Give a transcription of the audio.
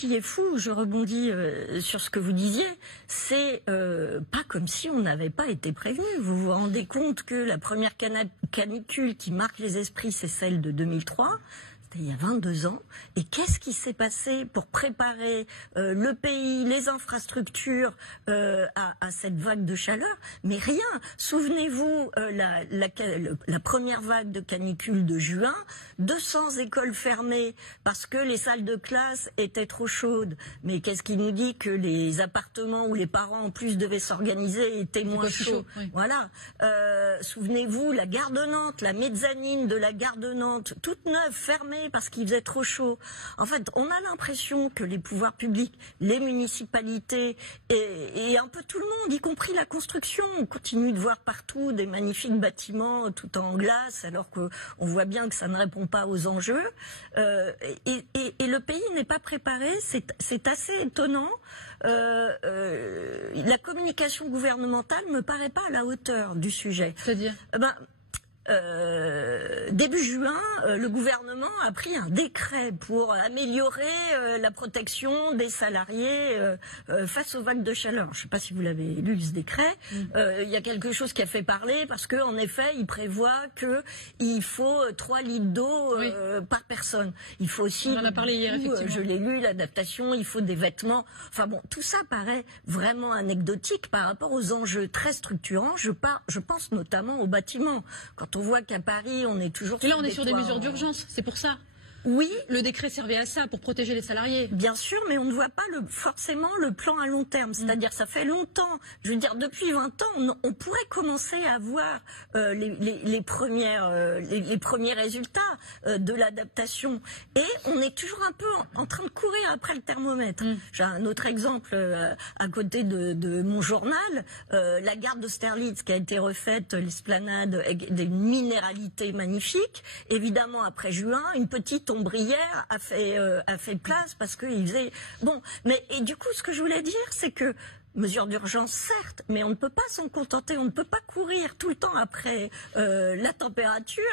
qui est fou, je rebondis sur ce que vous disiez, c'est pas comme si on n'avait pas été prévenu. Vous vous rendez compte que la première canicule qui marque les esprits, c'est celle de 2003. C'était il y a 22 ans. Et qu'est-ce qui s'est passé pour préparer le pays, les infrastructures à cette vague de chaleur? Mais rien. Souvenez-vous, la première vague de canicule de juin, 200 écoles fermées parce que les salles de classe étaient trop chaudes. Mais qu'est-ce qui nous dit que les appartements où les parents en plus devaient s'organiser étaient moins chauds? Oui. Voilà. Souvenez-vous, la gare de Nantes, la mezzanine de la gare de Nantes, toute neuve, fermée parce qu'il faisait trop chaud. En fait, on a l'impression que les pouvoirs publics, les municipalités et un peu tout le monde, y compris la construction, on continue de voir partout des magnifiques bâtiments tout en glace, alors qu'on voit bien que ça ne répond pas aux enjeux. Et le pays n'est pas préparé, c'est assez étonnant. La communication gouvernementale ne me paraît pas à la hauteur du sujet. C'est-à-dire début juin, le gouvernement a pris un décret pour améliorer la protection des salariés face aux vagues de chaleur. Je ne sais pas si vous l'avez lu, ce décret. Il y a quelque chose qui a fait parler parce qu'en effet, il prévoit qu'il faut 3 litres d'eau par personne. Il faut aussi, on en a parlé hier, effectivement. Je l'ai lu, l'adaptation, il faut des vêtements. Enfin bon, tout ça paraît vraiment anecdotique par rapport aux enjeux très structurants. Je pense notamment aux bâtiments. Quand on voit qu'à Paris, on est toujours... Et là, on est sur des mesures d'urgence, c'est pour ça. Oui. Le décret servait à ça, pour protéger les salariés. Bien sûr, mais on ne voit pas forcément le plan à long terme. C'est-à-dire, ça fait longtemps, je veux dire, depuis 20 ans, on pourrait commencer à voir les premiers résultats de l'adaptation. Et on est toujours un peu en train de courir après le thermomètre. J'ai un autre exemple à côté de mon journal. La gare d'Austerlitz qui a été refaite, l'esplanade, avec des minéralités magnifiques. Évidemment, après juin, une petite ombrière a fait place parce qu'il faisait... Bon, mais et du coup, ce que je voulais dire, c'est que mesure d'urgence, certes, mais on ne peut pas s'en contenter, on ne peut pas courir tout le temps après la température.